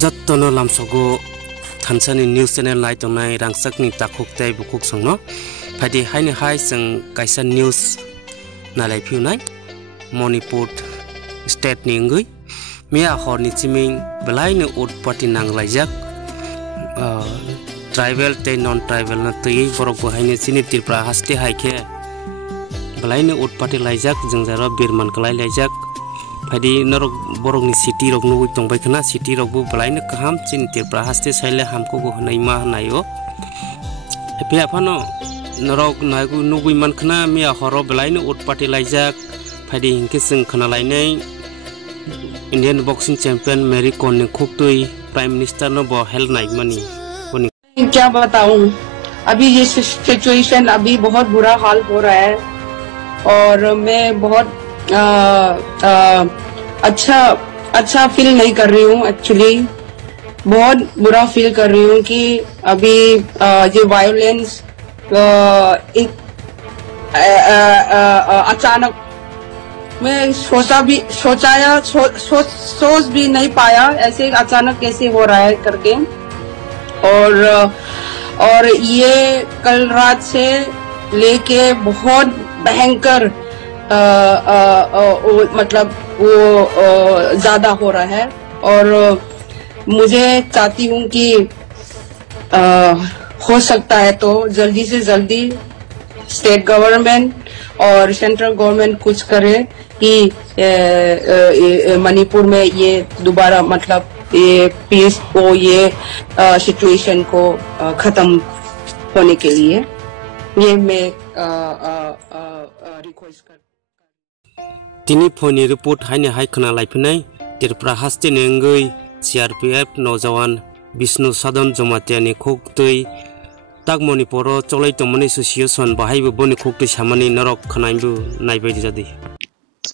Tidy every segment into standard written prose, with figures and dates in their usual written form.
जत्तनो लामसगो थानसानि news channel नायतंनाय रांसाकनि ताखुकताय बुकुक संनो फायदि हायनि हाय जों कायसा news नालायफिउनाय Manipur state नि इंगै मिया हरनि चिमिं बलायनो उट पार्टी नांलायजाक ट्राइबल ते नन ट्राइबल ना तयै बरक बहायनो चिनि तिरप्रा हास्ते हायखे बलायनो उट पार्टी लायजाक जों जारा बिरमान कलाय लायजाक फायदि नरक बरकनि सिटी रक नुगै तंबाय खना सिटी रकबो बलायनो काहाम चिनि तिरप्रा हास्ते सायले हामको गो हनाय मा हनायो हेपि आफानो नरक नायगु नुगै मानखना मिया हरो बलायनो उट पार्टी लायजाक फायदि हिंके जों खोनालायनाय Indian boxing champion Mary Kom ने खुबतुई प्राइम मिनिस्टर नो बो हेल्थ नाइट मनी क्या बताऊं। अभी ये सिचुएशन अभी बहुत बुरा हाल हो रहा है और मैं बहुत अच्छा फील नहीं कर रही हूँ। एक्चुअली बहुत बुरा फील कर रही हूँ कि अभी ये वायलेंस अचानक मैं सोच भी नहीं पाया ऐसे अचानक कैसे हो रहा है करके। और ये कल रात से लेके बहुत भयंकर मतलब वो ज्यादा हो रहा है और मुझे चाहती हूँ कि हो सकता है तो जल्दी से जल्दी स्टेट गवर्नमेंट और सेंट्रल गवर्नमेंट कुछ करे कि मणिपुर में ये दोबारा मतलब ये पीस को ये सिचुएशन को खत्म होने के लिए ये मैं रिक्वेस्ट कर तिनी फोनी रिपोर्ट हायने हाय खोना लायफिनाय तिरप्रा हास्ते नेंगै सीआरपीएफ नौजवान विष्णु सदन जमातियानि खोक्तै ताक मणिपुर चलै तमनि एसोसिएशन बाहायबो बनि खोक्तै सामानि नरक खोनायबो नायबायदि जादि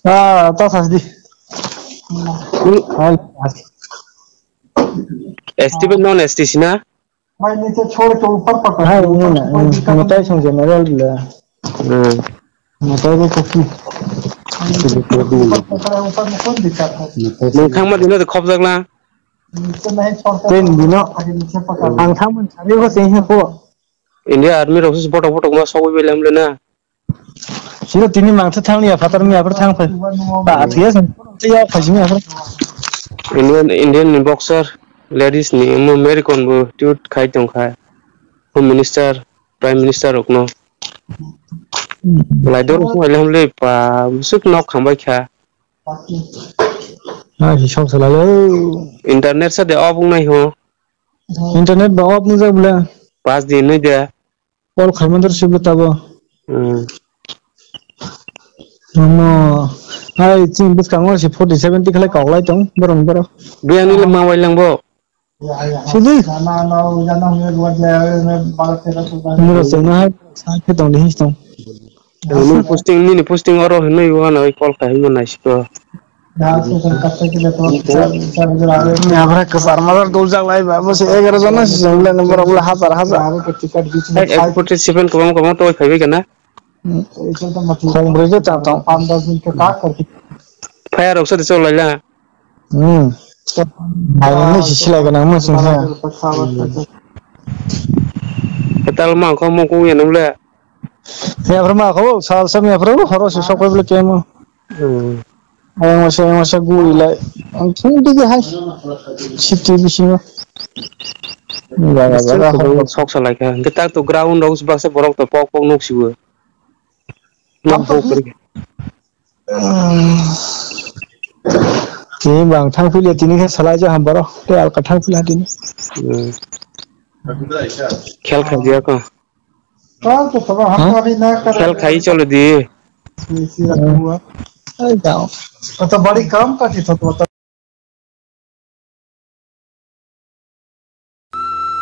ता सासदि एसटी पे नॉन एसटी सिना भाई नीचे छोड़ के ऊपर पकड़ है मताई सं जनरल ले मताई को कॉफी ऊपर में कौन दिक्कत है नोंथां मा दिनो खब जागला नीचे नहीं छोड़ते तीन दिनो नीचे पकड़ आंथां मन साबे को तेहे को इंडिया आर्मी रौस बटक बटक मा सबै बेलामले ना सिरो तिनी मांगथ थांनि फातर मी आफर थां फै बाथिया जों याव फैसिनि आफर इंडियन बॉक्सर लेडीज नि मेरी कॉम बो ट्यूट खाइ दंखा होम मिनिस्टर प्राइम मिनिस्टर रखनो लाइदर होइलामले पा सुक नक खांबाय खा हां हिसाब चलाले इंटरनेट से दे ऑफ नहीं हो इंटरनेट बा ऑफ नहीं जाबले 5 दिन नहीं दे और खैमंदर से बताबो नमो हाय चिं बस कांगो से 40 70 खले कावलाय दं बरन बर बेयानि मावाय लांबो सिदि जाना हुए रुआ जाए में 12 13 मेरा सेना है साथे दं नहीं दं नु पोस्टिंग और हनै वाना कॉल खाइ मनाइसको यहां से कत्ते के लिए तो 4 आगे हमरा कसार मदर दो जागलाय बा बस 11 जना से नंबर अबला हजार के टिकट बीच में 47 कम तो खाइबे केना ऐसे तो मत कांग्रेस चाहता हूं 5-10 दिन के का करके फायर औसत चलाइला नहीं सिलाई का नाम सुन है ताल मा खौ मको यानले या फरमा खौ साल सब या फरमा हरो से सब कोइ केम मसे गुइलाय आं थुंदि के हाय सिटी बिसिङो बागा सक सलायका के ता तो ग्राउंड हाउस बासे बरक तो पक पक नक्सिबो के बांग थां फैले तिनि के सलाय जा हम बरो ते आल कथां फैला तिनि खेल खाजिया को तो सब हम अभी ना कर खेल खाई चलो दी जाओ तो बड़ी काम करती तो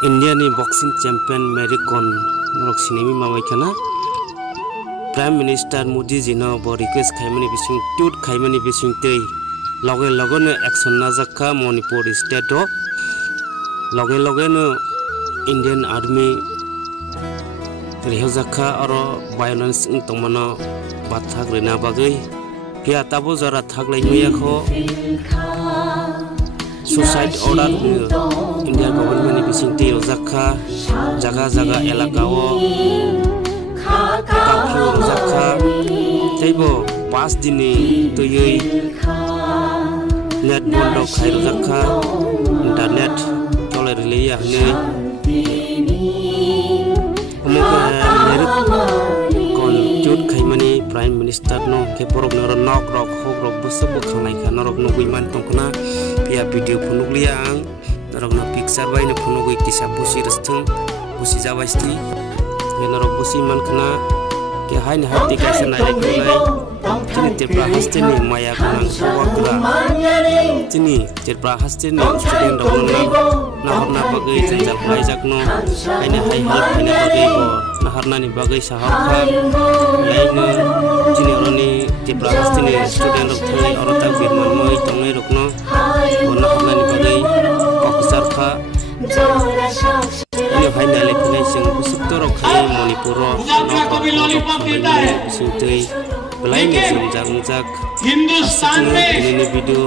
इंडिया नि बॉक्सिंग चैंपियन मैरी कॉम रक्सिनेमी माबायखाना प्राइम मिनिस्टर मोदी जी नो बो रिक्वेस्ट खाइमनि बिसिं ट्यूट खाइमनि बिसिं तै लगे लगेनो एक्शन नाजाखा मणिपुर स्टेट लगे लगेनो इंडियन आर्मी रेहजाखा और वायलेंस तमनो बाथाक रेना बागै पिया ताबो जरा थागलाय नुयाखो सुसाइड अर्डार इंडिया गवर्नमेंट बिसिंगति रजाखा जागा जागा एलाकाओ काफिउ रजाखा तैबो 5 दिननि तयै नेट बन्द खाय रजाखा इंटरनेट चले रिलिया हनै कन्ट्युट खायमानि प्राइम मिनिस्टर नो के बरक नक रक हक रक बसो बखानायखा नरक नगुइमान तंखना पिया भिडिअ फनुगलिया आं नरक ना पिक्चार बायनो फनुगै किसा बुसि रस्थों बुसि जाबायस्ति ये नरक बुसि मानखना के हाय ने हाय तिकासे नायलायखौलाय तिनि तेरप्रा हास्टेनि माया गोनां हौवाफोरा तिनि तेरप्रा हास्टेनि स्टुडेन्ट रगनो नाहरना बागै जंजाल खालायजाकनो हायने हाय हेल्प हायने बागै नाहरनानि बागै साहाखा लायनो तिनि अरनि तेरप्रा हास्टेनि स्टुडेन्ट रक थाङै अरता बिरमान मै तंनाय रकनो नाहरनानि बागै कक्सारखा ini hai nale pinai sing busukto rok khai Manipur ro sintei belai ni sungjak Hindustan ini video